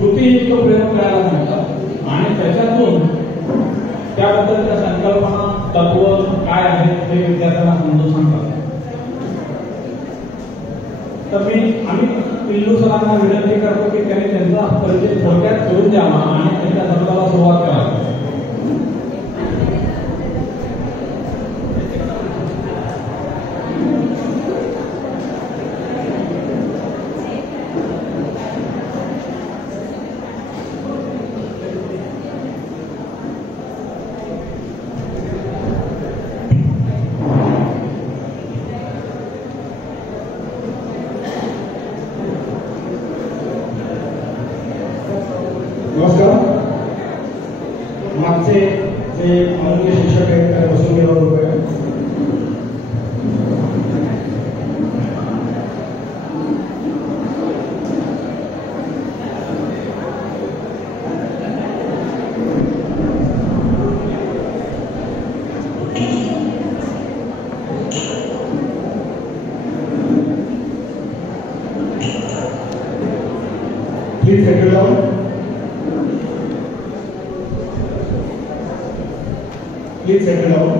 कृतीयुक्त प्रयोग करायला सांगतात आणि त्याच्यातून त्याबद्दलच्या संकल्पना तत्व काय आहेत हे विद्यार्थ्यांना समजून सांगतात. तर आम्ही पिल्लू सरांना विनंती करतो की त्यांनी त्यांचा परिचय थोडक्यात करून द्यावा आणि त्यांच्या सत्राला सुरुवात करावी. नमस्कार. मागचे जे अमूल्य शिक्षक आहेत त्या बसून गेल्यावर रुपये please settle down. Please settle down.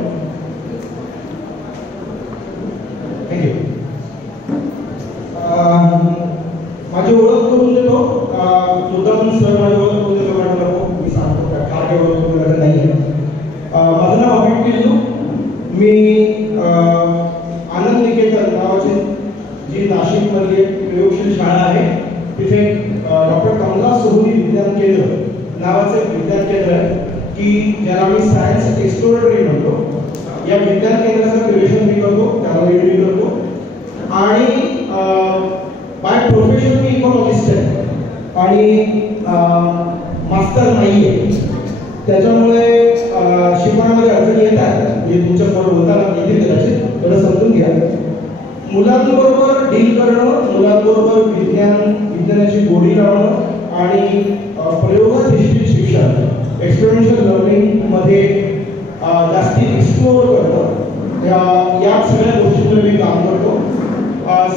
Thank you. माझी ओळख करून देतो. मुद्दाम सर माझी ओळख करून देतो मॅडम. मी सांगतो काय काय ओळख करून देत नाही. माझं नाव अभित पिल्लू. मी आनंद निकेतन नावाची जी नाशिकमधली एक प्रयोगशील शाळा आहे तिथे डॉक्टर कमला सोहनी विज्ञान केंद्र नावाचं एक विज्ञान केंद्र आहे की ज्याला आम्ही सायन्स एक्सप्लोरेटरी म्हणतो. या विज्ञान केंद्राचं क्रिएशन मी करतो, त्याला लीड करतो आणि बाय प्रोफेशन मी इकॉनॉमिस्ट आहे आणि मास्टर नाही आहे. त्याच्यामुळे शिकवण्यामध्ये अडचणी येतात जे तुमच्याबरोबर बोलताना येतील कदाचित, थोडं समजून घ्या. मुलांबरोबर डील करणं, मुलांबरोबर विज्ञानाची गोडी लावणं आणि प्रयोगाधिष्ठित शिक्षण एक्सपेरिमेंटल लर्निंग मध्ये जास्ती एक्सप्लोर करणं या सगळ्या गोष्टींवर मी काम करतो.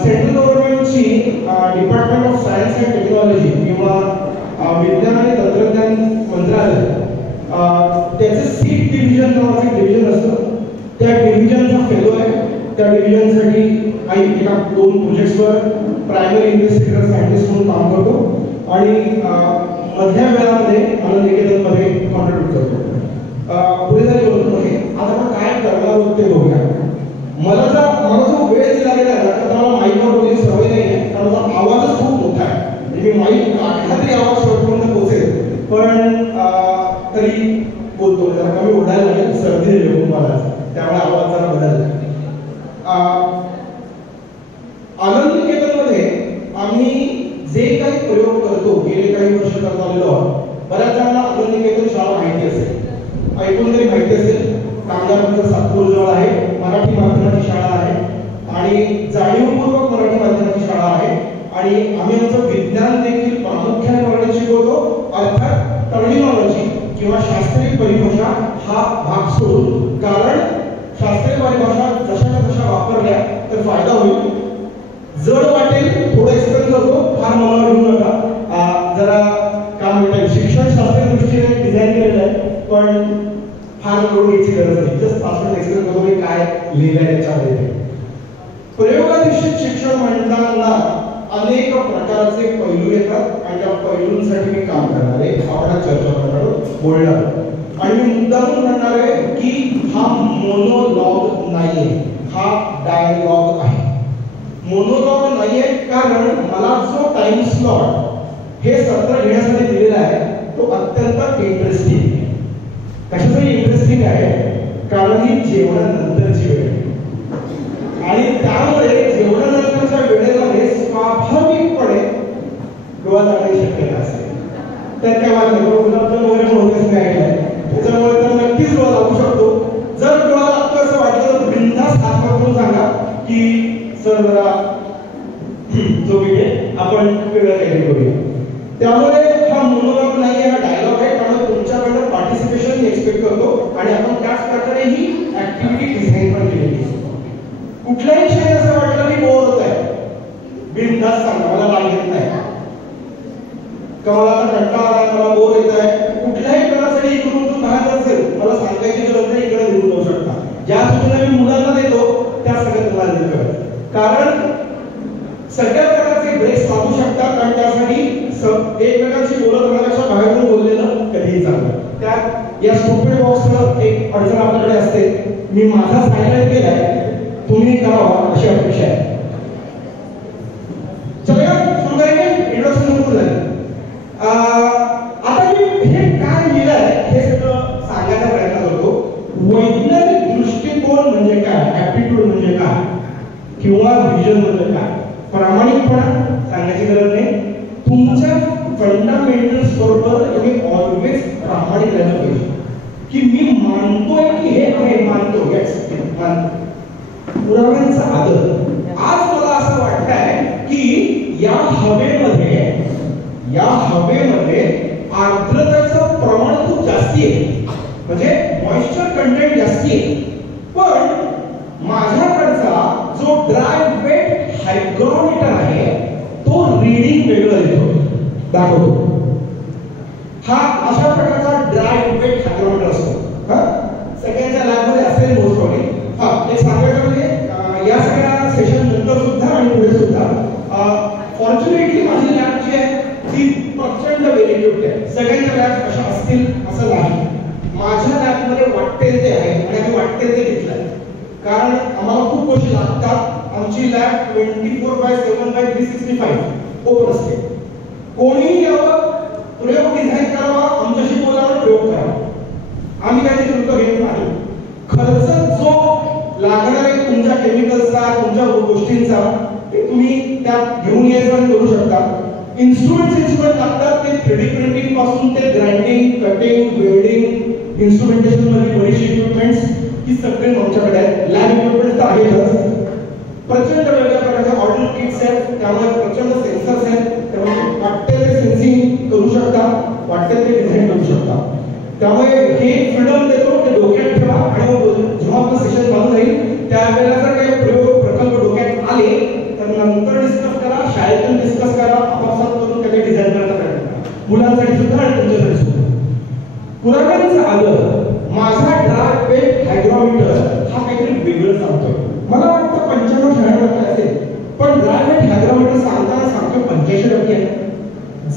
सेंट्रल गव्हर्नमेंटची department of science and technology किंवा विज्ञान आणि तंत्रज्ञान मंत्रालय त्याचं सीट डिव्हिजन नावाचं डिव्हिजन असतं. त्या डिव्हिजनचा फेलो आहे. त्या डिव्हिजनसाठी काही एका 2 प्रोजेक्ट्सवर प्रायमरी इन्व्हेस्टिगेटर सायंटिस्ट म्हणून काम करतो आणि मधल्या वेळामध्ये आनंद निकेतनमध्ये कॉन्ट्रीब्यूट करतो. पुढे जरी बोलतो आहे आता आपण काय करणार आहोत ते बघूया. मला जो वेळ दिला गेला ना तर मला माईकवर बोलण्याची सवय नाही आहे कारण माझा आवाजच खूप मोठा आहे. म्हणजे मी माईक काढला तरी आवाज शेवटपर्यंत पोहोचेल पण तरी बोलतो जरा कमी ओढायला लागेल. सर्दी झाली मला त्यामुळे आवाज जरा बदलला. आनंद निकेतनमध्ये आम्ही जे काही प्रयोग करतो गेले काही वर्ष करत आलेलो आहोत. बऱ्याच जणांना आनंद निकेतन शाळा माहिती असेल, ऐकून तरी माहिती असेल. कामगारांचं सातपूर जवळ आहे, मराठी माध्यमाची शाळा आहे आणि जाणीवपूर्वक मराठी माध्यमाची शाळा आहे आणि आम्ही आमचं विज्ञान देखील प्रामुख्याने मराठीत शिकवतो. अर्थात टर्मिनॉलॉजी किंवा शास्त्रीय परिभाषा हा भाग सोडून, कारण शास्त्रीय परिभाषा जशाच्या तशा वापरल्या तर फायदा होईल. जड वाटेल थोडं एक्सप्लेन करतो, फार मनावर घेऊ नका. जरा काम म्हणतात शिक्षण शास्त्रीय दृष्टीने डिझाईन केलेलं आहे पण फार लोड घ्यायची गरज नाही. जस्ट फास्ट एक्सप्लेन करतो मी काय लिहिलंय त्याच्यामध्ये. प्रयोगाधिष्ठित शिक्षण म्हणताना अनेक प्रकारचे पैलू येतात आणि त्या पैलूंसाठी मी काम करणार आहे, आपण चर्चा करणार आहोत, बोलणार. आणि मी मुद्दाम म्हणणार आहे की हा मोनोलॉग नाहीये, हा डायलॉग आहे. मोनोलॉग नाहीये कारण मला जो टाइम स्लॉट हे सत्र घेण्यासाठी दिलेला आहे तो अत्यंत इंटरेस्टिंग आहे. कशासाठी इंटरेस्टिंग आहे कारण ही जेवणानंतरची वेळ आणि त्यामुळे जेवणानंतरच्या वेळेमध्ये स्वाभाविकपणे डोळा लागण्याची शक्यता असते. त्यात काय वाद नाही. गुलाबजाम वगैरे होतेच मी ऐकलंय त्याच्यामुळे तर नक्कीच डोळा लागू शकतो. जर डोळा लागतो असं वाटलं तर बिनधास्त हात करून सांगा की सर जरा जो घे आपण वेगळं काहीतरी करूया. त्यामुळे हा मोनोलॉग नाही, हा डायलॉग आहे. त्यामुळे तुमच्याकडनं पार्टिसिपेशन मी एक्सपेक्ट करतो आणि आपण त्याच प्रकारे ही ऍक्टिव्हिटी डिझाईन पण केलेली आहे. कुठल्याही क्षणी असं वाटलं की बोर होत आहे, बिनधास्त सांगा, मला लाग येत नाही, कमाल मला आता कंटाळा आलाय, मला बोर येत आहे, कुठल्याही कारणासाठी इकडून तू बाहेर असेल मला सांगायची गरज नाही, इकडे घेऊन जाऊ शकता. ज्या सूचना मी मुलांना देतो त्या सगळ्या तुम्हाला देतो. कारण सगळ्या प्रकारचे ब्रेक्स लागू शकतात आणि त्यासाठी एकमेकांशी बोलत राहण्यापेक्षा बाहेरून बोललेलं कधीही चांगलं. त्यात या स्टुपिड बॉक्सचं एक अडचण आपल्याकडे असते, मी माझा हायलाइट केलाय, तुम्ही करावा अशी अपेक्षा आहे. चला सुरू करेंगे. इंट्रोडक्शन सुरू झालं. आता मी हे काय लिहिलंय हे सगळं सांगायचा प्रयत्न करतो. वैज्ञानिक दृष्टिकोन म्हणजे काय, ऍप्टिट्यूड म्हणजे काय, किंवा विजन म्हणजे काय, प्रामाणिकपणा सांगायची गरज नाही. तुमच्या फंडामेंटल्स बरोबर तुम्ही ऑलवेज प्रामाणिक राहिलं पाहिजे, की मी मानतोय की हे आहे, मानतो मानतो. पुराव्यांचा आदर. आज मला असं वाटतंय की या हवेमध्ये आर्द्रतेचं प्रमाण खूप जास्ती आहे, म्हणजे मॉइश्चर कंटेंट जास्ती आहे. पण माझ्याकडचा जो ड्राय वेट हायग्रोमीटर आहे तो रीडिंग वेगळं देतो, दाखवतो. हा अशा प्रकारचा ड्राय वेट हायग्रोमीटर असतो. सगळ्यांच्या लॅबमध्ये असेल मोस्ट प्रॉब्ली. एक सांगायचं म्हणजे या सगळ्या सेशन नंतर सुद्धा आणि पुढे सुद्धा फॉर्च्युनेटली माझी लॅब जी आहे ती प्रचंड वेगळी आहे. सगळ्यांच्या लॅब अशा असतील असं नाही. माझ्या लॅबमध्ये वाटेल ते आहे आणि आम्ही वाटेल ते घेतलंय, कारण आम्हाला खूप गोष्टी लागतात. आमची लॅब 24/7/365 ओपन असते. कोणीही यावं, प्रयोग डिझाईन करावा, आमच्याशी बोलावं, प्रयोग करावा. आम्ही काही शुल्क घेत नाही. खर्च जो लागणार आहे तुमच्या केमिकल्सचा, तुमच्या गोष्टींचा, ते तुम्ही त्यात घेऊन यायचं आणि करू शकता. इन्स्ट्रुमेंट लागतात, ते 3D प्रिंटिंग पासून ते ग्राइंडिंग, कटिंग, वेल्डिंग, इन्स्ट्रुमेंटेशन मध्ये बरीचशी इक्विपमेंट्स ही सगळे आमच्याकडे आहेत. लॅब इक्विपमेंट्स तर आहेतच. प्रचंड वेगळ्या प्रकारचे ऑडिओ किट्स आहेत, त्यामुळे प्रचंड सेन्सर्स आहेत, त्यामुळे वाटते ते सेन्सिंग करू शकता, वाटते ते डिझाईन करू शकता. त्यामुळे हे फ्रीडम देतो, ते डोक्यात ठेवा आणि जेव्हा आपलं सेशन चालू जाईल त्यावेळेला जर काही प्रयोग प्रकल्प डोक्यात आले तर नंतर डिस्कस करा, शाळेतून डिस्कस करा, आपापसात करून त्याचे डिझाईन करायचा प्रयत्न करा, मुलांसाठी सुद्धा आणि तुमच्यासाठी सुद्धा. पुराव्यांचा आदर. माझा ड्राय वेट हायग्रोमीटर हा काहीतरी वेगळं सांगतोय. मला वाटतं 95-96% असेल, पण ड्राय वेट हायग्रोमीटर सांगताना सांगतोय 85% आहे.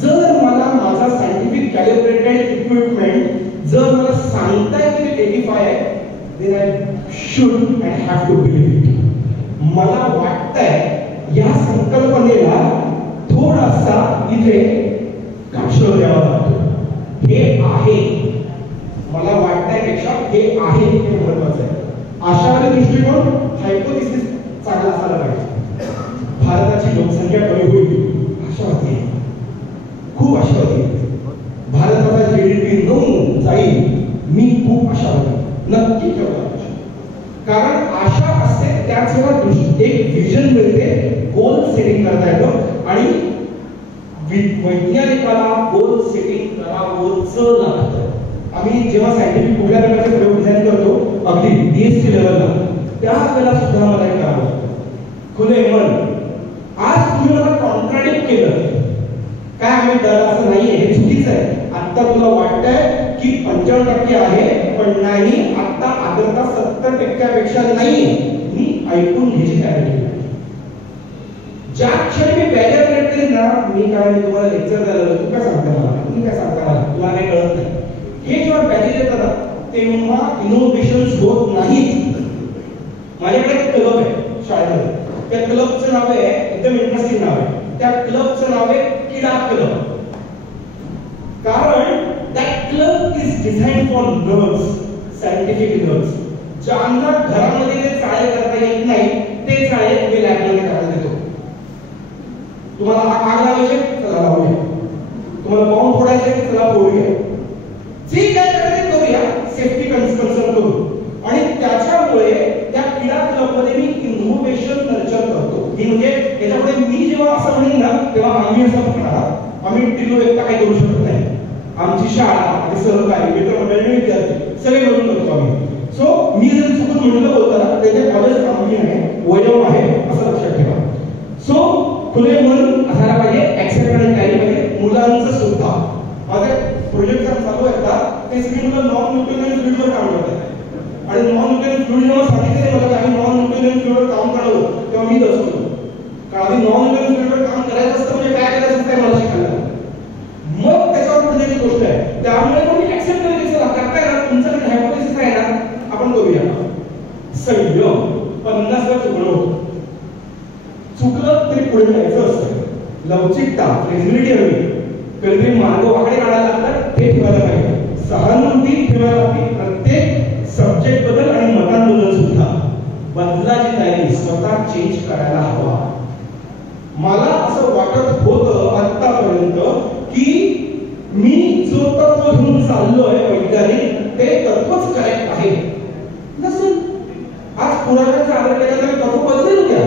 जर मला माझा सायंटिफिक कॅलिब्रेटेड इक्विपमेंट जर मला सांगताय की ते 85 आहे, then I should and have to believe it. मला वाटतंय या संकल्पनेला थोडासा इथे काक्षर द्यावा लागतो. हे आहे, मला वाटतंय पेक्षा हे आहे हे महत्वाचं आहे. आशावादी दृष्टिकोन, हायपोथेसिस चांगला असायला पाहिजे. भारताची लोकसंख्या कमी होईल आशावादी आहे, खूप आशावादी आहे. भारताचा GDP 9 जाईल, मी खूप आशावादी, नक्की ठेवला. कारण आशा असते त्याच वेळेला एक विजन मिळते, गोल सेटिंग करता येतं आणि वैज्ञानिकाला गोल सेटिंग करावंच लागतं. आम्ही जेव्हा सायंटिफिक कुठल्या प्रकारचे प्रयोग डिझाईन करतो, अगदी DST लेवलला, त्यावेळेला सुद्धा मला हे करावं लागतं. खुले मन. आज तुम्ही मला कॉन्ट्राडिक्ट केलं काय, आम्ही डर असं नाहीये, हे चुकीचं आहे. आता तुला वाटतंय की 55% आहे, पण नाही, आता आर्द्रता 70%पेक्षा नाही. मी ऐकून घ्यायची तयारी. ज्या क्षणी मी बॅरियर ब्रेक करेन ना, मी तुम्हाला लेक्चर द्यायला, तू काय सांगता मला, तुम्ही काय सांगता मला, तुला काही कळत नाही, हे जेव्हा बॅरियर येतात तेव्हा इनोव्हेशन्स होत नाहीत. माझ्याकडे एक क्लब आहे शाळेमध्ये, त्या क्लबचं नाव आहे, एकदम इंटरेस्टिंग नाव आहे, त्या क्लबचं नाव आहे क्रीडा क्लब. कारण that club is designed for nerds, scientific nerds. ज्यांना घरामध्ये ते चाळे करता येत नाही ते चाळे मी लॅबमध्ये करायला देतो. तुम्हाला आग लावायचे, चला लावूया. तुम्हाला बॉम्ब फोडायचे, चला फोडूया. जे काय करायचं करूया, सेफ्टी कन्सर्न करू. आणि त्याच्यामुळे त्या क्रीडा क्लबमध्ये मी इनोव्हेशन नर्चर करतो. मी म्हणजे त्याच्यामध्ये मी जेव्हा असं म्हणेन ना, तेव्हा आम्ही असं म्हणणार, आम्ही टिलो एकटा काही करू शकत नाही. आमची शाळा आणि सहकारी मित्रमंडळी विद्यार्थी सगळे मिळून करतो आम्ही. सो मी जर चुकून म्हटलं बोलताना त्याचे कॉलेज कंपनी आहे, वैभव आहे, असं लक्षात ठेवा. सो खुले मन असायला पाहिजे, ऍक्सेप्ट करायला पाहिजे, मुलांचं सुद्धा. सुद्धा नॉन न्यूटोनियन फ्लुइडवर काम करतात. आणि नॉन न्यूटोनियन फ्लुइड जेव्हा सांगितले मला की आम्ही नॉन न्यूटोनियन फ्लुइडवर काम करावं तेव्हा मी दसतो. कारण आधी नॉन न्यूटोनियन फ्लुइडवर काम करायचं असतं म्हणजे काय करायचं असतं मला शिकायला. मग त्याच्यावर पुढची गोष्ट आहे. त्यामुळे कोणी ऍक्सेप्ट करायचं चला करताय ना तुमच्याकडे हायपोथेसिस आहे ना आपण करूया. संयम 50 वर चुकलं तरी पुढे जायचं असतं. लवचिकता फ्लेक्सिबिलिटी हवी. कधी मार्ग वाकडे काढायला लागतात ते ठेवायला पाहिजे. सहानुभूती ठेवायला हवी. प्रत्येक सब्जेक्ट बद्दल आणि मतांबद्दल सुद्धा बदलाची तयारी स्वतः चेंज करायला हवा. मला असं वाटत होतं आतापर्यंत की मी जो तत्व घेऊन चाललोय वैज्ञानिक ते तत्वच करेक्ट आहे. नसेल. आज पुराव्याचा आधार केल्याने तत्व बदलेल क्या?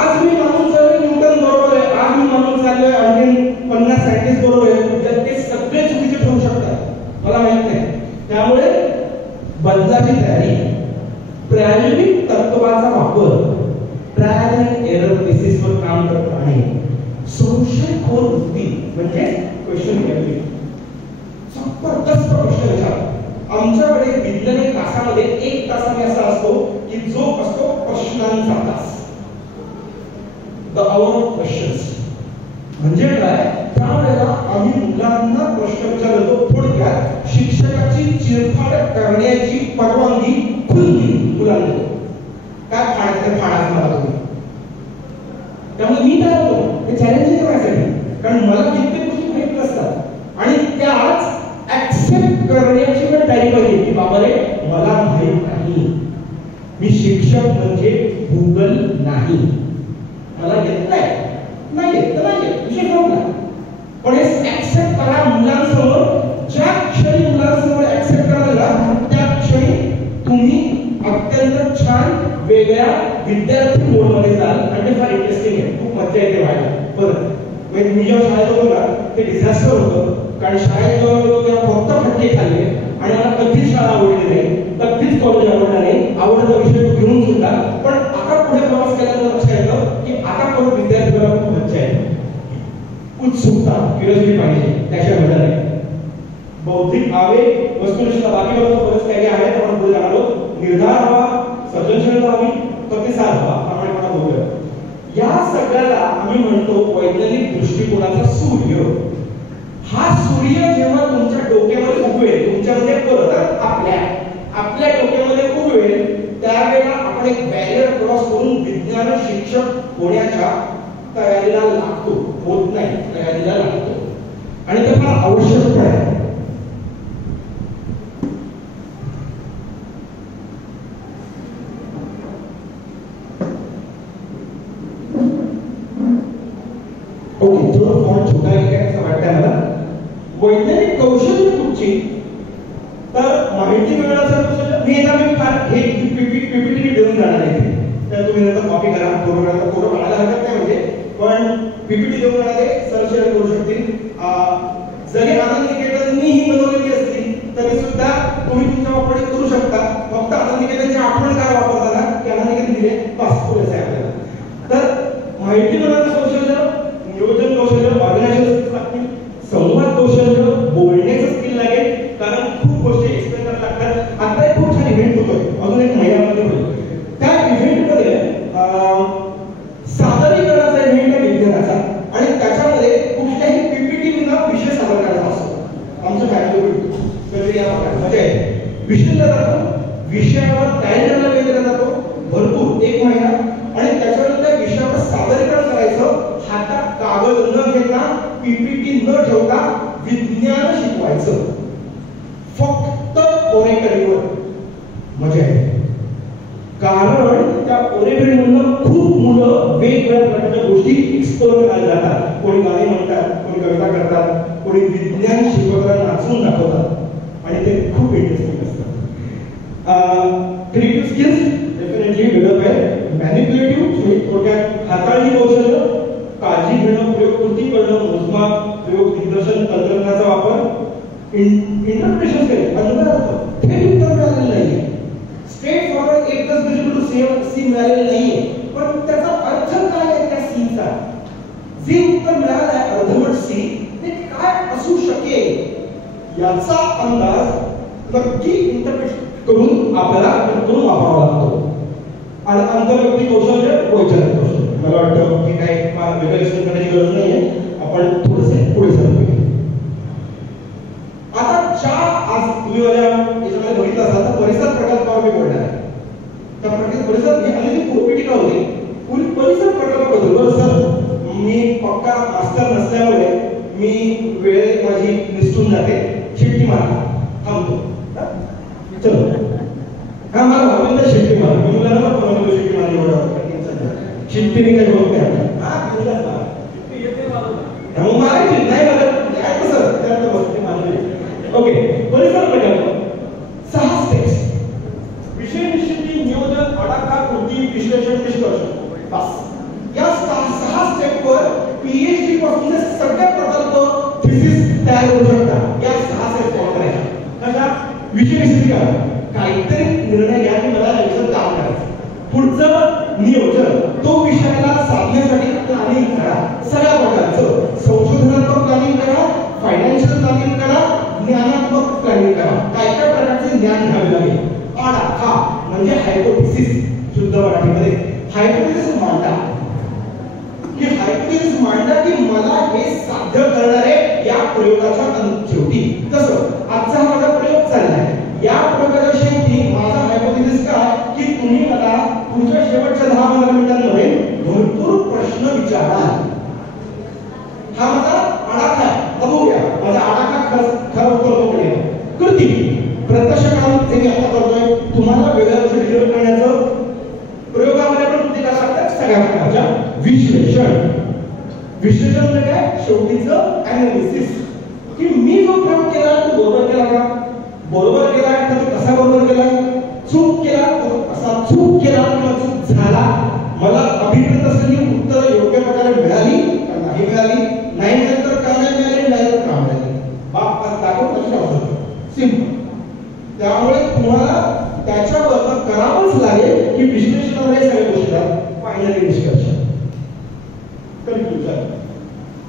आज मी मानून चाललोय न्यूटन बरोबर आहे. आज मी मानून चाललोय आणखी 50 सायंटिस्ट बरोबर आहे. ते सगळे चुकीचे ठरू शकतात. मला माहित नाही. त्यामुळे बदलाची तयारी, प्रायोगिक तत्वाचा वापर, ट्रायल अँड एरर बेसिसवर काम करत आहे. संशयखोर वृत्ती म्हणजे क्वेश्चन केली. जबरदस्त प्रश्न विचार. आमच्याकडे विज्ञानिक तासामध्ये 1 तासाने असा असतो की जो असतो प्रश्नांचा तास. The hour of questions. म्हणजे काय? त्यावेळेला आम्ही मुलांना प्रश्न विचारतो. थोडक्यात शिक्षकाची चिरफाड करण्याची परवानगी खुली मुलांना. काय फाडायचं फाडायचं मला तुम्ही. त्यामुळे मी काय होतो हे चॅलेंजिंग करायसाठी. कारण मला कित्येक गोष्टी माहित नसतात आणि त्याच ऍक्सेप्ट करण्याची पण तयारी पाहिजे की बाबा रे मला माहित नाही. मी शिक्षक म्हणजे गुगल नाही. मला येत नाही येत तर नाही येत विषय संपला. पण हे ऍक्सेप्ट करा मुलांसमोर. ज्या क्षणी मुलांसमोर ऍक्सेप्ट करायला त्या क्षणी तुम्ही अत्यंत छान वेगळ्या विद्यार्थी मोडमध्ये जाल. आणि ते फार इंटरेस्टिंग आहे. खूप मजा येते व्हायला. बरं म्हणजे मी जेव्हा शाळेत होतो ना ते डिझास्टर होतं. कारण शाळेत जेव्हा होतो तेव्हा फक्त फटके खाल्ले आणि मला कधीच शाळा आवडली नाही. कधीच कॉलेज आवडलं नाही. आवडता विषय घेऊन सुद्धा. पण आता पुढे प्रवास केल्यानंतर लक्षात येतं की आता परत विद्यार्थ्यांना खूप मजा येते. उत्सुकता क्युरिओसिटी पाहिजे. त्याशिवाय मजा नाही. बौद्धिक आवेग वस्तुनिष्ठता बाकी बरंच काही आहे. आपण पुढे जाणार आहोत. निर्धार हवा, सर्जनशीलता हवी, प्रतिसाद हवा. प्रामाणिकपणा बोलूया. या सगळ्याला आम्ही म्हणतो वैज्ञानिक दृष्टिकोनाचा सूर्य. हा सूर्य जेव्हा तुमच्या डोक्यामध्ये उगवेल तुमच्यामध्ये परत आपल्या डोक्यामध्ये उगवेल त्यावेळेला आपण एक बॅरियर क्रॉस करून विज्ञान शिक्षक होण्याच्या तयारीला लागतो. होत नाही तयारीला लागतो. आणि ते फार आवश्यक आहे. ओके थोडं फॉन्ट छोटा आहे काय असं वाटतंय मला. वैज्ञानिक कौशल्य तुमची तर माहिती मिळवण्याचं कौशल्य मी फार हे पीपीटी देऊन जाणार आहे. तर तुम्ही नंतर कॉपी करा. फोटो काढायला हरकत नाही म्हणजे. पण पीपीटी देऊन जाणार आहे. सर शेअर करू शकतील. जरी आनंद निकेतननी ही बनवलेली असली तरी सुद्धा तुम्ही तुमच्या वापरात करू शकता. फक्त आनंद निकेतनची आठवण काय वापरताना की आनंद निकेतन दिले बस पुरेसे आहे आपल्याला. तर माहिती मिळवण्याचं कौशल्य, नियोजन कौशल्य, ऑर्गनायझेशन स्किल्स लागतील, संवाद कौशल्य, बोलण्याचं स्किल लागेल. कारण खूप गोष्टी एक्सप्लेन करायला लागतात. आता एक खूप छान इव्हेंट होतोय. अजून एक महिन्यामध्ये होईल. त्या इव्हेंटमध्ये सादरीकरणाचा इव्हेंट आहे विज्ञानाचा. आणि त्याच्यामध्ये कुठल्याही पीपीटी विना विषय सादर करायचा असतो. आमचं फॅमिली कधी या प्रकारे मजा येते. विषय दिला जातो. विषयावर तयारी करायला वेळ दिला जातो भरपूर 1 महिना. आणि त्याच्यावर त्या विषयावर सादरीकरण करायचं. हातात कागद न घेता पीपीटी न ठेवता विज्ञान शिकवायचं. फक्त ओरेटरीवर मजा येते. कारण त्या ओरेटरीमधून खूप मुलं वेगवेगळ्या प्रकारच्या गोष्टी एक्सप्लोर करायला जातात. कोणी गाणी म्हणतात, कोणी कविता करतात, कोणी विज्ञान शिकवताना नाचून दाखवतात आणि ते खूप इंटरेस्टिंग असतं. क्रिएटिव्ह स्किल्स डेफिनेटली डेव्हलप आहे. मॅनिप्युलेटिव्ह थोडक्यात हाताळणी कौशल्य, काळजी घेणं, प्रयोग कृती करणं, मोजमाप, प्रयोग दिग्दर्शन, तंत्रज्ञानाचा वापर, इंटरप्रिटेशन स्किल. अन्वयार्थ थेट उत्तर मिळालेलं नाहीये. स्ट्रेट फॉरवर्ड एकच बिंदू सी मिळालेलं नाहीये. पण त्याचा अर्थ काय आहे त्या सीचा? जे उत्तर मिळालं आहे अर्धवट सी ते काय असू शकेल याचा अंदाज नक्की इंटरप्रिट करून आपल्याला करून वापरावा लागतो. आणि आंतरव्यक्ती कौशल्य, वैचारिक कौशल्य. मला वाटतं की काय वेगळं एक्सप्लेन करण्याची गरज नाहीये. आपण थोडंसे पुढे सरकूया. आता आज तुम्ही माझ्या याच्यामध्ये बघितलं असाल तर परिसर प्रकल्पावर मी बोलणार आहे. त्या परिसर ही आलेली पूर्वपीठिका होती. परिसर प्रकल्पाबद्दल. बरं सर, मी पक्का मास्टर नसल्यामुळे मी वेळेत माझी निसटून जाते. शिट्टी मारा, थांबतो. चलो, हा मला भावंत शिट्टी मारा. मी मुलांना पण बनवतो शिट्टी मारली एवढं शिट्टीने काही होत नाही. मग मारायची नाही मारत सर त्यानंतर गोष्टी मारली. ओके, परिसर प्रकल्प 6 स्टेप्स. विषय निश्चिती, नियोजन, आराखडा, कृती, विश्लेषण, निष्कर्ष. बस या 6 स्टेपवर पीएचडी पासून सगळे प्रकल्प थिसिस तयार होऊ शकतात. या 6 स्टेप फॉलो करायच्या. कशा? विषय निश्चिती करा, काहीतरी निर्णय घ्या की मला याचं काम करायचं. पुढचं नियोजन, तो विषयाला साधण्यासाठी प्लॅनिंग करा. सगळ्या प्रकारचं संशोधनात्मक प्लॅनिंग करा, फायनान्शियल प्लॅनिंग करा, ज्ञानात्मक प्लॅनिंग करा. काय काय प्रकारचे ज्ञान घ्यावे लागेल. आराखडा म्हणजे हायपोथेसिस. शुद्ध मराठीमध्ये हायपोथेसिस मांडा की हायपोथेसिस मांडा की मला हे साध्य करणार आहे या प्रयोगाच्या शेवटी. तसं आजचा हा माझा प्रयोग चाललाय. या प्रयोगाच्या शेवटी माझा हायपोथेसिस काय की तुम्ही मला पुढच्या शेवटच्या 10-15 मिनिटांमध्ये भरपूर प्रश्न विचाराल. हा माझा आराखडा आहे. बघूया माझा आराखडा खरं करतो. कृती, प्रत्यक्ष काम जे मी आता करतोय तुम्हाला वेगळ्या गोष्टी डिलिव्हर करण्याचं. प्रयोगामध्ये आपण कृती करा लागतात सगळ्या प्रकारच्या. विश्लेषण, विश्लेषण म्हणजे काय? शेवटीचं अनालिसिस की मी जो प्रयोग केला तो बरोबर केला का, बरोबर केला तर तो कसा बरोबर केला, चूक केला तर कसा चूक केला किंवा चूक झाला, मला अभिप्रेत असलेली उत्तरं योग्य प्रकारे मिळाली का नाही मिळाली, नाही मिळाली तर का नाही मिळाली, नाही तर का मिळाली. बाप दाखवतो कशी आवश्यक सिंपल. त्यामुळे तुम्हाला त्याच्यावर करावंच लागेल की विश्लेषणामध्ये सगळ्या गोष्टी फायनली निष्कर्ष कन्क्लुजन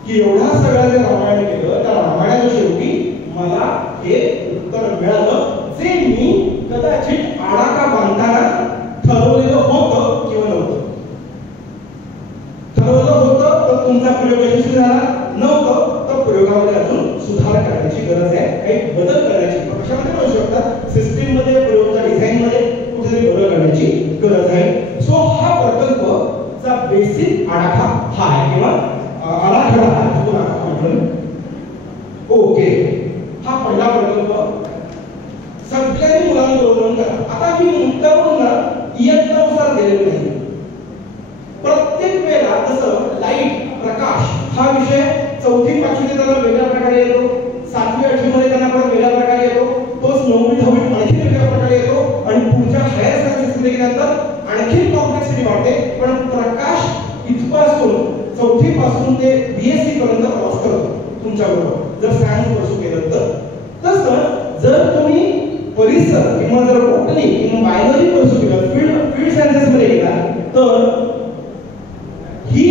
की एवढा सगळा जे रामायण केलं त्या रामायणाच्या शेवटी मला हे उत्तर मिळालं जे मी कदाचित आडाका बांधताना ठरवलेलं होतं किंवा नव्हतं. ठरवलं होतं तर तुमचा प्रयोग यशस्वी झाला, नव्हतं तर प्रयोगामध्ये अजून सुधार करण्याची गरज आहे, काही बदल करण्याची. कशामध्ये करू शकतात? सिस्टीम मध्ये, प्रयोगाच्या डिझाईन मध्ये कुठेतरी बदल करण्याची गरज आहे. सो हा प्रकल्पचा बेसिक आराखडा हा आहे किंवा आराखडा आहे. ओके, हा पहिला प्रकल्प सगळ्यांनी मुलांबरोबर करा. आता मी मुद्दामून इयत्तानुसार दिलेलं नाही. प्रत्येक वेळेला जसं लाईट, प्रकाश हा विषय 4थी 5वी त्यांना वेगळ्या प्रकारे येतो, 7वी 8वी मध्ये त्यांना पण वेगळ्या प्रकारे येतो, तोच 9वी 10वी आणखी वेगळ्या प्रकारे येतो आणि पुढच्या हायर सायन्सेस मध्ये गेल्यानंतर आणखी कॉम्प्लेक्सिटी वाढते. पण प्रकाश इथपासून 4थी पासून ते बीएससी पर्यंत प्रवास करतो तुमच्या बरोबर जर सायन्स परस्यू केलं तर. तसं जर तुम्ही परिसर किंवा जर बॉटनी किंवा बायोलॉजी परस्यू केलं, फील्ड सायन्सेस मध्ये गेला तर ही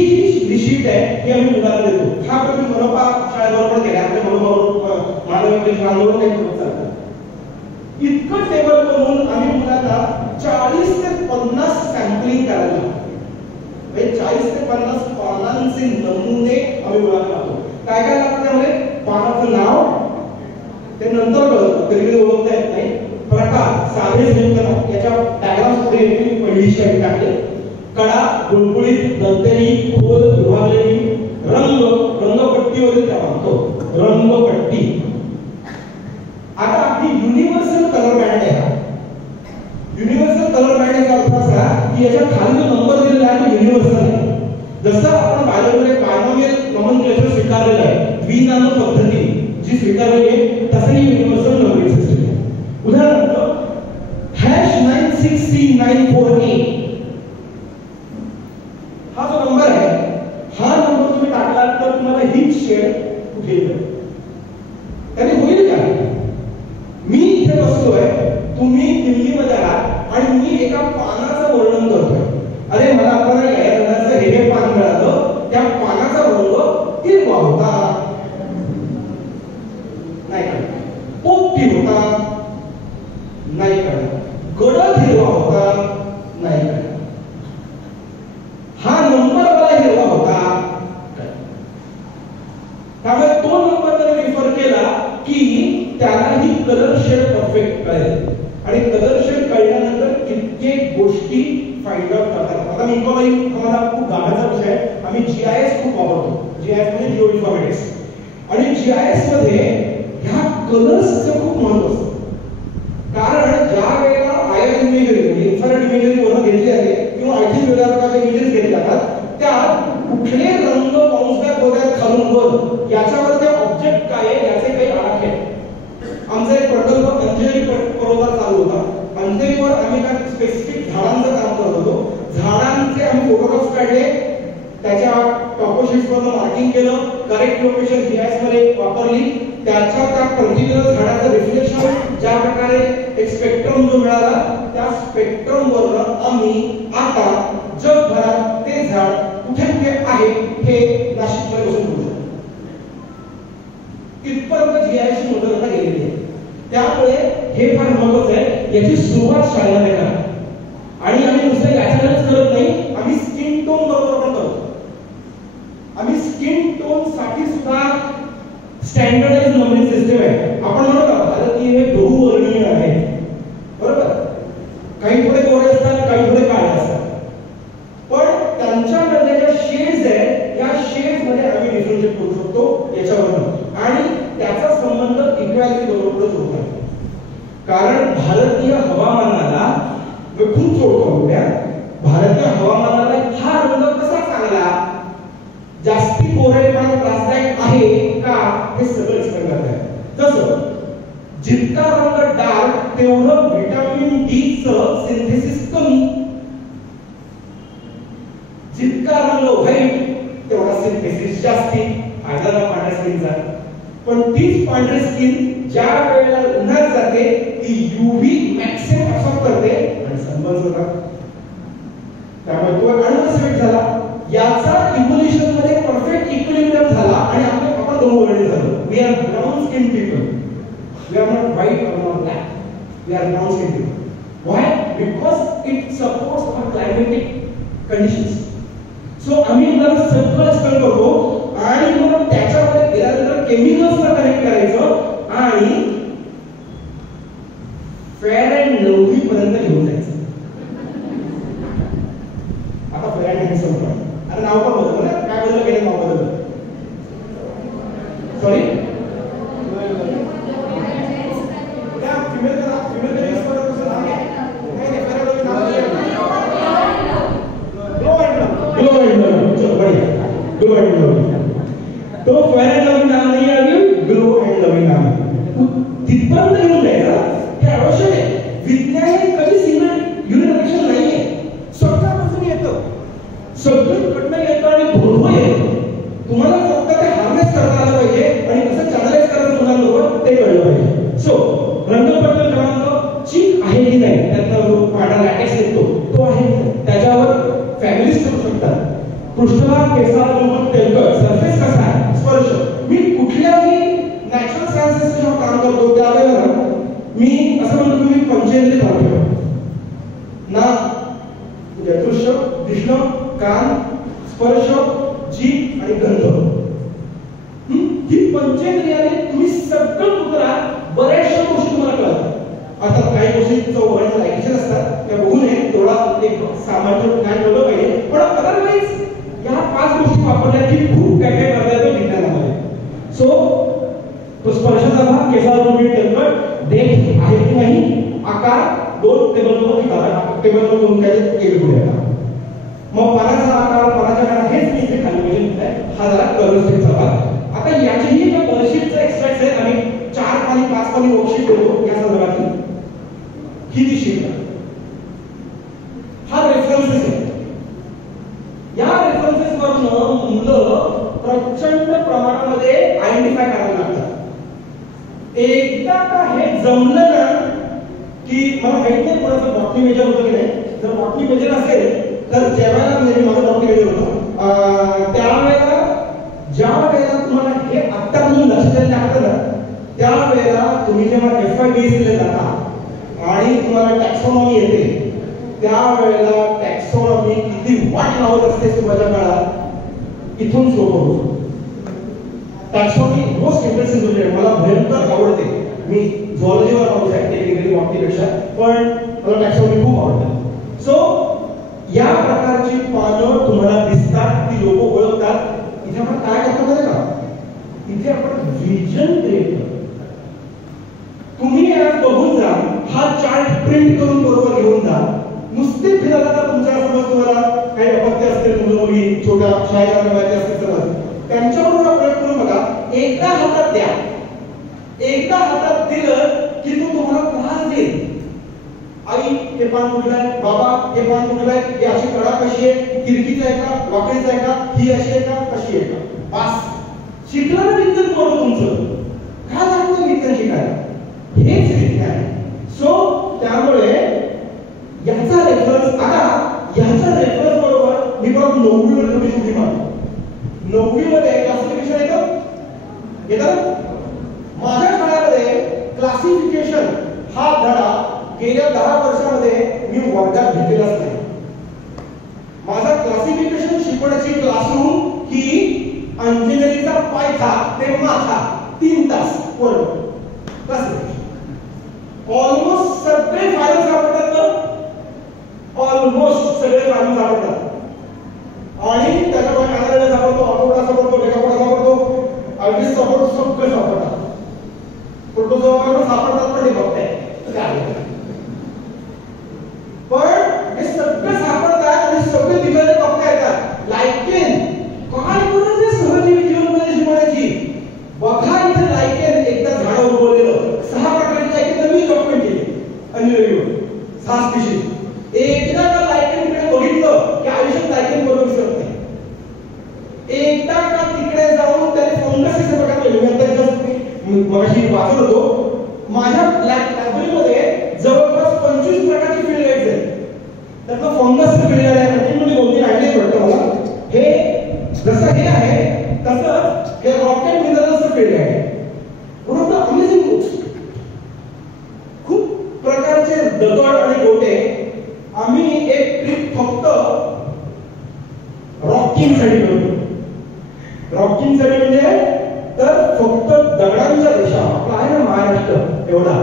जी शीट आहे ही आम्ही मुलांना देतो. हा प्रयोग मनपा शाळेबरोबर केला. आपल्या बरोबर मानवी आंदोलन काही करत चालतं. इतकं टेबल करून आम्ही मुलांना 40 ते 50 सॅम्पलिंग करायला, 40 ते 50 पानांचे नमुने आम्ही मुलांना लावतो. काय काय लागतं त्यामध्ये? पानाचं नाव ते नंतर कळतं, कधी ओळखता येत नाही. प्रकार, साधे संयुक्त याच्या डायग्राम्स पुढे येतील, पहिली स्लाइड टाकली. कडा, गुळगुळीत, दंतेरी, खोल, विभागलेली. रंग, रंगपट्टीवरील त्या मानतो, रंगपट्टी. आता आपली युनिव्हर्सल कलर बँड आहे. युनिव्हर्सल कलर बँड याचा अर्थ असा की याच्या खाली जो नंबर दिलेला आहे तो युनिव्हर्सल आहे. जसं आपण बायोलॉजीमध्ये बायनॉमियल नोमेनक्लेचर स्वीकारलेलं आहे, द्विनाम पद्धती जी स्वीकारलेली आहे, तसं ही युनिव्हर्सल नंबरिंग सिस्टम आहे. उदाहरणार्थ #96C94A हा जो नंबर आहे, हा नंबर तुम्ही टाकला तर तुम्हाला हीच शेड कुठे येईल? त्याने होईल का? मी इथे बसलोय, तुम्ही दिल्लीमध्ये आहात आणि मी एका पानाचं वर्णन करतोय. अरे मला आपल्याला या रंगाचं हे पान मिळालं, त्या पानाचा रंग हिरवा होता, नाही का? पोपटी होता, गडद हिरवा होता नाही काय, हा नंबर वाला हिरवा होता काय. त्यामुळे तो नंबर जर रिफर केला की त्यालाही कलर शेड परफेक्ट कळेल आणि कलर शेड कळल्यानंतर कित्येक गोष्टी फाइंड आउट करतात. आता मला खूप गाण्याचा विषय आहे. आम्ही जीआयएस खूप वापरतो. जीआयएस म्हणजे जिओ इन्फॉर्मेटिक्स. आणि जीआयएस मध्ये ह्या कलर्सचं खूप महत्व असतं. कारण ज्या वेळेला आयआर इमेजरी म्हणजे इन्फ्रारेड इमेजरी वरून घेतली आहे किंवा आणखी वेगळ्या प्रकारच्या इमेजेस घेतले जातात, त्यात कुठले रंग बाउन्सबॅक होत आहेत खालून वर याच्यावर ते ऑब्जेक्ट काय आहे याचे काही आराखे आहेत. आमचा एक प्रकल्प अंधेरी पर्वतावर चालू होता. अंधेरीवर आम्ही काय स्पेसिफिक झाडांचं काम करत होतो. झाडांचे आम्ही फोटोग्राफ्स काढले, त्याच्या टॉपोशीट्सवर मार्किंग केलं, करेक्ट लोकेशन जीआयएस मध्ये वापरली, त्याच्या त्या पर्टिक्युलर झाडाचं रिफ्लेक्शन ज्या प्रकारे एक स्पेक्ट्रम जो मिळाला त्या स्पेक्ट्रम वर आम्ही आता जगभरात ते झाड कुठे कुठे आहे हे नाशिकमध्ये बसून बघू शकतो. इथपर्यंत जीआयएस ची मदत गेलेली आहे. त्यामुळे हे फार महत्वाचं आहे. याची सुरुवात शाळेमध्ये करा. आणि आम्ही नुसतं याच्यावरच करत नाही, आम्ही स्किन टोन बरोबर पण करतो. आम्ही स्किन टोन साठी सुद्धा स्टँडर्डाइज नंबरिंग सिस्टम आहे. आपण म्हणतो की हे बहुवर्णीय आहे, बरोबर. काही थोडे गोरे असतात, काही थोडे काळे असतात, पण त्यांच्यामध्ये ज्या शेड्स आहेत या शेड्स मध्ये आम्ही डिफरन्शिएट करू शकतो याच्यावर. आणि त्याचा संबंध इक्वॅलिटी बरोबर जोडतो. कारण भारतीय हवामानाला मी खूप जोडतो उद्या. भारतीय हवामानाला हा रंग कसा चांगला, जास्ती कोरेपणा त्रासदायक आहे का, हे सगळं एक्सप्लेन करत आहे. जसं जितका रंग डार्क तेवढं व्हिटॅमिन डी चं सिंथेसिस कमी, जितका रंग व्हाईट तेवढा सिंथेसिस जास्ती. फायदा ना पांढऱ्या स्किनचा. पण तीच पांढरी स्किन ज्या वेळेला उन्हात जाते ती यूव्ही मॅक्सिमम ऍब्सॉर्ब करते आणि सनबर्न होतात. त्यामुळे तो अणू सिलेक्ट झाला. याचा इव्होल्यूशन मध्ये परफेक्ट इक्विलिब्रियम झाला आणि आपण बहुवर्णीय झालो. We are brown skin people. We are not white or not black. We are brown skin people. Why? Because it supports our climatic conditions. So आम्ही जरा सगळं एक्सप्लेन करतो आणि मग त्याच्यामध्ये गेल्यानंतर केमिकल्सला कनेक्ट करायचं आणि फेअर अँड लवली पर्यंत घेऊन जायचं. आता फेअर अँड हँडसम अरे नाव पण बदललं ना, काय बदललं गेलं नाव बदललं. सॉरी तो फेअर अँड लव्ली नाम नाही आहे, ग्लो अँड लव्ली नाम आहे. तिथपर्यंत घेऊन जायचं हे आवश्यक आहे. विज्ञान हे कधी सिंगल युनिडायरेक्शन नाहीये. सगळ्यापासून येतं, सगळं कडनं येतं आणि भोरभर येतं. तुम्हाला फक्त ते हार्नेस करता आलं पाहिजे आणि कसं चॅनलाइज करायचं मुलांबरोबर ते कळलं पाहिजे. सो रंगपटल क्रमांक चीक आहे की नाही, त्यातनं पांढरा लॅटेक्स निघतो तो आहे, त्याच्यावर फॅमिलीज करू शकतात. पृष्ठभाग केसाळ तेलकट, सरफेस कसा आहे, स्पर्श. मी कुठल्याही नॅचरल सायन्सेस जेव्हा काम करतो त्यावेळेला मी असं म्हणतो की मी पंचेंद्रिय राहतो. नाक, दृश्य, दिसणं, कान, स्पर्श, जीभ आणि गंध. ही पंचेंद्रियाने तुम्ही सगळं कुत्रा बऱ्याचशा गोष्टी तुम्हाला कळतात. अर्थात काही गोष्टी चौघांच्या लायकीच्या असतात, त्या बघू नये, थोडा एक सामान्य ज्ञान ठेवलं पाहिजे. पण अदरवाईज या 5 गोष्टी वापरल्या की खूप काय काय करता येतं विज्ञानामध्ये. सो तो स्पर्शाचा भाग केसाळ तेलकट, देठ आहे की नाही, आकार 2 टेबलवर ठिकाण टेबलवर 2 काय एक पुढे येतात. मग पानाचा आकार, पानाच्या काळात हेच मी इथे खाली म्हणजे हा झाला कलरस्टिकचा भाग. आता याचेही ज्या वर्कशीटचे एक्स्ट्रॅक्ट्स आहेत, आम्ही 4 पानी 5 पानी वर्कशीट देतो या संदर्भातली. ही ती शीट आहे. हा रेफरन्सेस आहे. या रेफरन्सेस वरून मुलं प्रचंड प्रमाणामध्ये आयडेंटिफाय करायला लागतात. एकदा का हे जमलं ना की मला माहित नाही कोणाचं बॉटनी मेजर होतं की नाही. जर बॉटनी मेजर असेल तर जेव्हा म्हणजे माझं बॉटनी मेजर होतं त्यावेळेला ज्या वेळेला तुम्हाला हे आत्तापासून लक्षात लागतं ना त्यावेळेला तुम्ही जेव्हा FYBSC ला जाता आणि तुम्हाला टॅक्सॉनॉमी येते, त्यावेळेला टॅक्सॉनॉमी किती वाट लावत असते सुरुवातीच्या काळात, इथून सोपं होतो. टॅक्सॉनॉमी मोस्ट इंटरेस्टिंग सब्जेक्ट, मला भयंकर आवडते. मी झॉलॉजीवर आवडत आहे टेक्निकली बाबतीपेक्षा, पण मला टॅक्सॉनॉमी खूप आवडते. सो या प्रकारची पानं तुम्हाला दिसतात, ती लोक ओळखतात. इथे आपण काय करतो माहिती का, इथे आपण विजन क्रिएट करतो. तुम्ही आज बघून जा, हा चार्ट प्रिंट करून बरोबर घेऊन जा. नुसते फिरायला तर तुमच्या समोर तुम्हाला काही अपत्य असतील, मुलं मुली छोट्या शाळेला करायचे असतील समज, त्यांच्याबरोबर प्रयोग करून बघा. एकदा हातात द्या, एकदा हातात दिलं की तो तुम्हाला त्रास देईल. आई हे पान कुठलं आहे, बाबा हे पान कुठलं आहे, ही अशी कडा कशी आहे, तिरकीच आहे का, वाकडीच आहे का, ही अशी आहे का, कशी आहे का. पास शिकलं विज्ञान बरोबर तुमचं का लागतं विज्ञान शिकायला, हेच विज्ञान आहे. सो त्यामुळे याचा रेफरन्स, आता याच्या रेफरन्स बरोबर मी परत 9वी मध्ये थोडी सुटी मारतो. 9वी मध्ये क्लासिफिकेशन येतं. माझ्या शाळेमध्ये क्लासिफिकेशन हा धडा गेल्या 10 वर्षामध्ये मी वर्गात घेतलेलाच नाही. माझा क्लासिफिकेशन शिकवण्याची क्लासरूम ही इंजिनिअरिंगचा पायथा ते माथा 3 तास वर्ग क्लासिफिकेशन. ऑलमोस्ट सगळे फायदे सापडतात ना, ऑलमोस्ट सगळे फायदे सापडतात. आणि त्याच्यामुळे अनालिसिस सापडतो, ऑटोडा सापडतो, डेटाकोडा सापडतो, आयटीएस सापडतो, सगळे सापडतात. प्रोटोजोआ सापडतात पण ते बघताय काय, पण हे सगळे सापडतात आणि सगळे तिकडे बघता येतात. लायकेन काय गरज आहे सहजीवी जीवनमध्ये शिकवण्याची. बघा इथे लायकेन एकदा झाड उगवलेलं 6 प्रकारची लायकेन मी डॉक्युमेंट केली अनिवार्य 6 स्पीशीज. एकदा का लायकेन कडे बघितलं की आयुष्यात लायकेन बरोबर विसरत नाही. एकदा का तिकडे जाऊन त्याने फंगस कसे बघितलं, मी आता जस्ट मगाशी वाचत होतो, माझ्या लायब्ररीमध्ये जवळपास 25 प्रकारची फील्ड गाईड्स आहेत. त्यातलं फंगस फील्ड गाईड आहे, कंटिन्यूली 2-3 आयडियाज वाटतं मला. हे जसं हे आहे तसंच हे रॉकेट मिनरल्सचं फील्ड आहे. One of the amazing books. खूप प्रकारचे दगड आणि गोटे. आम्ही एक ट्रिप फक्त रॉकिंगसाठी करतो. रॉकिंगसाठी म्हणजे तर फक्त दगडांच्या देशात, आपला आहे ना महाराष्ट्र एवढा,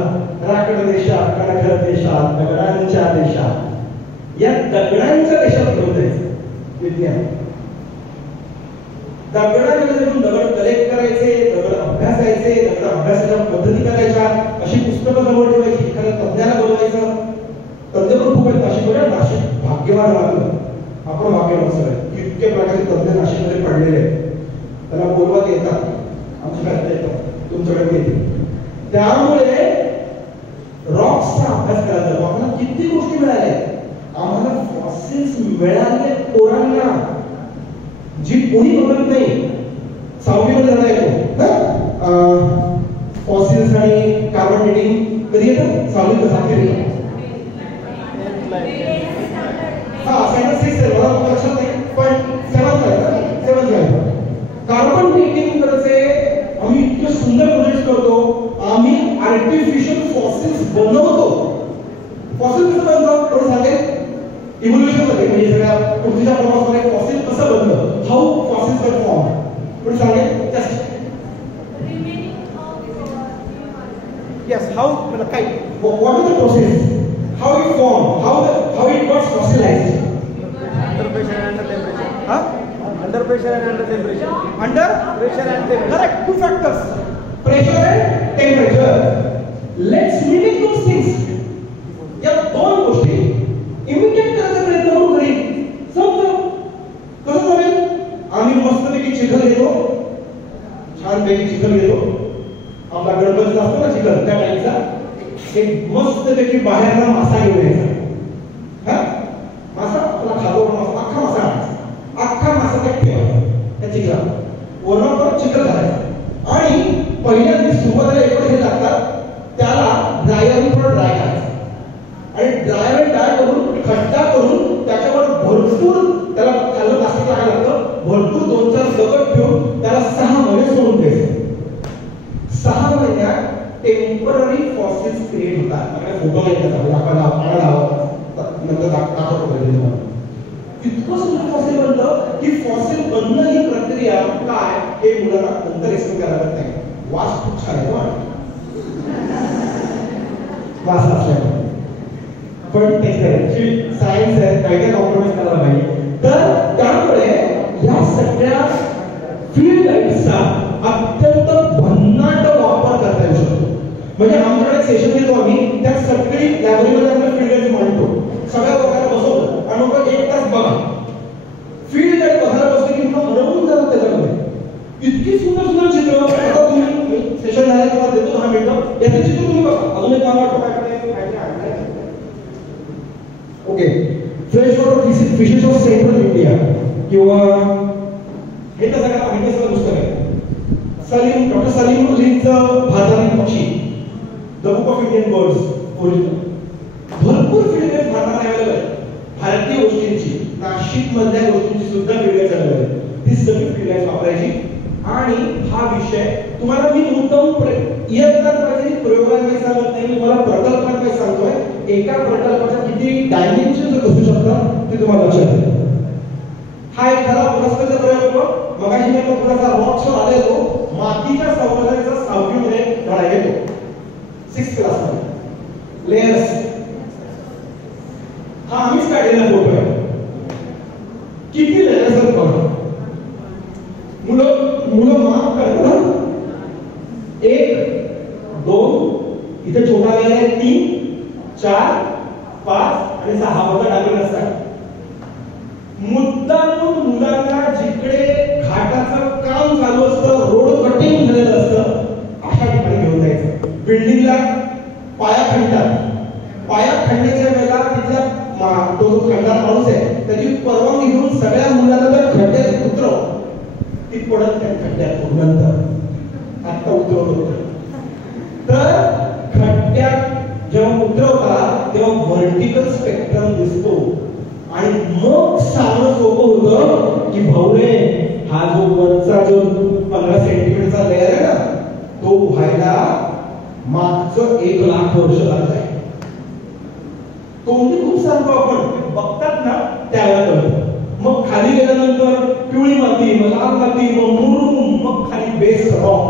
राकड देशात, कणखर देशात, दगडांच्या देशात, या दगडांच्या देशात होतं विज्ञान. दगडांच्या देशातून दगड कलेक्ट करायचे, दगड अभ्यासायचे, दगड अभ्यासाच्या पद्धती करायच्या, अशी पुस्तकं जवळ ठेवायची, एखाद्या तज्ञाला बोलवायचं. तज्ञ पण खूप आहेत नाशिकमध्ये. नाशिक भाग्यवान लागलं, आपण भाग्यवान सगळे, इतके प्रकारचे तज्ञ नाशिकमध्ये पडलेले आहेत. त्याला बोलवत येतात, आमच्याकडे येतात, तुमच्याकडे येतील. त्यामुळे रॉक्सचा अभ्यास करायचा. आम्हाला किती गोष्टी मिळाल्या. आम्हाला फॉसिल्स मिळाले पोरांना, जी कोणी बघत नाही. 6वीमध्ये धडा येतो फॉसिल्स आणि कार्बन डेटिंग. कधी येतं 6वी का 7वी? हा 7th मला लक्षात नाही, पण 7th आहे. कार्बन डेटिंग करते आम्ही इतके सुंदर प्रोजेक्ट करतो. आम्ही आर्टिफिशियल फॉसिल्स बनवतो. फॉसिल कसं बनतं थोडं सांगेल. इव्होल्युशन मध्ये म्हणजे सगळ्या पृथ्वीच्या प्रवासामध्ये फॉसिल कसं बनतं, हाऊ फॉसिल्स वर फॉर्म थोडं सांगेल. Yes, how like what is the process? How it formed? How it got fossilized? Under pressure and under temperature. Huh? Under pressure and under temperature. Under Pressure and temperature. correct. 2 factors: pressure and temperature. Let's mimic those things. या 2 गोष्टी imitate करायचा प्रयत्न करू घरी. समजा कसं जमेल. आम्ही मस्तपैकी चिखल घेतो, छानपैकी चिखल घेतो. आपला गणपतीचा असतो ना चिकन, त्या टाईपचा एक मस्तपैकी बाहेरला मासा घेऊन यायचा. हा मासा आपला खातो, अख्खा मासा आणायचा, अख्खा मासा त्यात ठेवायचा त्या चिखलात, वरणावर चिखल घालायचं. आणि पहिल्या दिवशी सुरुवातीला एवढे हे लागतात, त्याला ड्रायरने थोडं ड्राय करायचं आणि ड्रायरने ड्राय करून खड्डा करून त्याच्यावर भरपूर त्याला खाल्लं प्लास्टिक टाकायला लागतं. भरपूर 2-4 दगड ठेवून त्याला 6 महिने सोडून द्यायचं. 6 महिन्यात टेम्पररी फॉसिल्स क्रिएट होतात. आपल्याला फोटो येतात आपण नंतर दाखवतो तुम्हाला. इतकं सुंदर फॉसिल बनतं की फॉसिल बनणं ही प्रक्रिया काय हे मुलांना नंतर एक्सप्लेन करायला लागत नाही. वास खूप छान आहे वास असल्यामुळे पण टेक्स्ट सायन्स आहे, काय काय कॉम्प्रोमाइज करायला पाहिजे. तर त्यामुळे या सगळ्या फील्ड लाईट्सचा अत्यंत भन्नाट वापर करता येऊ शकतो. म्हणजे आमच्याकडे सेशन घेतो आम्ही, त्यात सगळी लायब्ररीमध्ये आपण फील्ड लाईट्स मांडतो, सगळ्या वर्गाला बसवतो आणि मग 1 तास बघा. फील्ड लाईट बघायला बसले की मग हरवून जातात त्याच्यामध्ये. इतकी सुंदर सुंदर चित्र. आता तुम्ही सेशन झालं तुम्हाला देतो 10 मिनिटं, याचे चित्र तुम्ही बघा. अजून एक मला वाटतं काय okay, fresh water fishes of central India किंवा हे तर सगळ्यात माहिती पुस्तक आहे. डॉक्टर सलीम अलींचं भारतातील पक्षी, the book of Indian birds original. भरपूर फील्ड भारतामध्ये अवेलेबल आहे. भारतीय गोष्टींची, नाशिक मधल्या गोष्टींची सुद्धा फील्ड अवेलेबल आहे. ती सगळी फील्ड वापरायची. आणि हा विषय तुम्हाला मी उत्तम इयत्तांमध्ये प्रयोगांमध्ये सांगत नाही, मी तुम्हाला प्रकल्पांमध्ये सांगतोय. एका प्रकल्पाच्या किती डायमेन्शन असू शकतात ते तुम्हाला लक्षात येईल. हा एक झाला वनस्पतीचा प्रयोग होतो. मगाशी मी थोडासा रॉक्स आले तो मातीच्या संवर्धनाचा 6वी मध्ये धडा घेतो 6th क्लास मध्ये. लेयर्स हा आम्हीच काढलेला फोटो आहे. किती लेयर्स आहेत बघा. मुलं मार्क करतात 1 2 इथे छोटा लेयर आहे 3 4 5 आणि 6 होता टाकलेला असतात. मुद्दामून मुलांना जिकडे घाटाचं काम चालू असतं, रोड कटिंग झालेलं असतं, अशा ठिकाणी घेऊन जायचं. बिल्डिंगला पाया खणतात. पाया खणण्याच्या वेळेला तिथला तो जो खणणारा माणूस आहे त्याची परवानगी घेऊन सगळ्या मुलांना त्या खड्ड्यात उतरव. ती पडत त्या खड्ड्यात नंतर आता उतरवत होतं. तर खड्ड्यात जेव्हा उतरवता तेव्हा व्हर्टिकल स्पेक्ट्रम दिसतो आणि मग सांगणं सोपं होतं की भाऊ रे, हा जो वरचा जो 15 सेंटीमीटरचा लेअर आहे ना, तो व्हायला मागचं 1 लाख वर्ष लागत आहे. तो म्हणजे खूप सांगतो आपण, बघतात ना त्यावेळेला कळतं. मग खाली गेल्यानंतर पिवळी माती, मग लाल माती, मग मुरुम, मग खाली बेस रॉक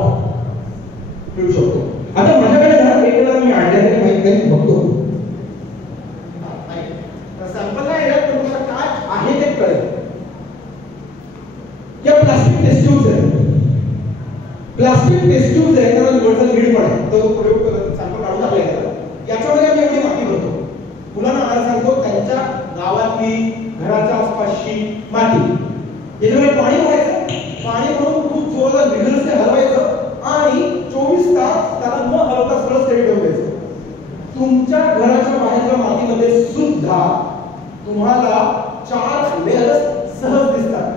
मिळू शकतो. आता माझ्याकडे ना एक मी आणण्यासाठी माहित नाही, बघतो सॅम्पल नाही आहे, पण तुला काय आहे ते कळेल. या प्लास्टिक टेस्ट ट्यूब्स आहेत. प्लास्टिक टेस्ट ट्यूब्स आहे, त्याला वरचा लीड पण आहे. तो प्रयोग सॅम्पल काढून टाकलाय. याच्यामध्ये आम्ही एवढी माती भरतो. मुलांना आम्हाला सांगतो त्यांच्या गावातली, घराच्या आसपासची माती, याच्यामध्ये पाणी भरायचं. पाणी भरून खूप जोरात विघ्नसने हलवायचं आणि 24 तास त्याला न हलवता सरळ स्टेडी ठेवून द्यायचं. तुमच्या घराच्या बाहेरच्या मातीमध्ये सुद्धा तुम्हाला 4 लेयर्स सहज दिसतात.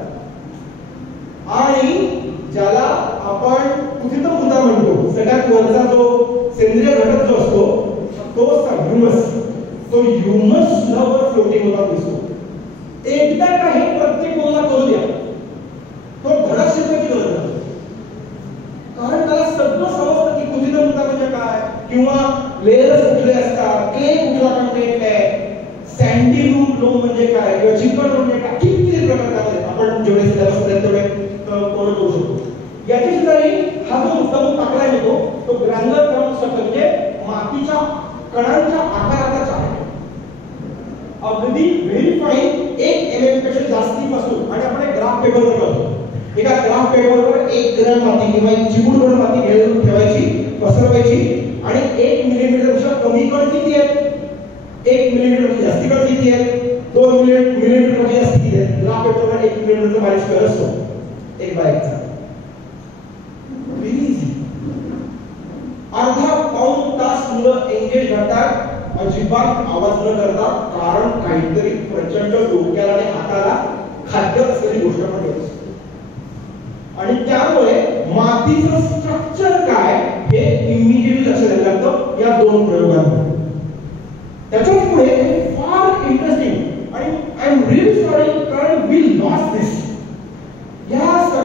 आणि ज्याला आपण कुठेतरी मुद्दा म्हणतो, सगळ्यात वरचा जो सेंद्रिय घटक जो असतो तो ह्युमस, तो ह्युमस सुद्धा वर फ्लोटिंग होता दिसतो. एकदा काही प्रत्येक मुलाला करू द्या, तो धडा शिकण्याची गरज नाही. कारण त्याला सगळं समजतं की कुठेतरी मुद्दा म्हणजे काय, किंवा लेयर्स कुठले असतात, क्ले कुठला कंटेंट आहे, सँडी लोम म्हणजे काय, किंवा चिकन म्हणजे काय, किती प्रकार आहेत. आपण जेवढे सिलेबस पर्यंत तेवढे कव्हर करू शकतो. याची शेजारी हा जो मुद्दा टाकला येतो तो ग्रॅन्युलर क्रम स्ट्रक्चर, म्हणजे मातीच्या कणांच्या आकाराचा आहे. अगदी व्हेरी फाईन 1 mm पेक्षा जास्तीपासून. आणि आपण एक ग्राफ पेपरवर करतो. एका ग्राफ पेपरवर 1 ग्रॅम माती किंवा 1 चिमूटभर माती घेऊन ठेवायची, पसरवायची आणि 1 मिलीमीटर पेक्षा कमी कण किती आहेत, 1 मिलीमीटर पेक्षा जास्ती कण किती आहेत, 2 मिलीमीटर पेक्षा जास्ती किती आहेत. ग्राफ पेपरवर 1 मिलीमीटरचा बारीक स्क्वेअर असतो 1 बाय 1चा. Very easy. अर्धा पाऊण तास मुलं एंगेज राहतात, अजिबात आवाज न करता, कारण काहीतरी प्रचंड डोक्याला आणि हाताला खाद्य असलेली गोष्ट पण असते. आणि त्यामुळे मातीचं स्ट्रक्चर काय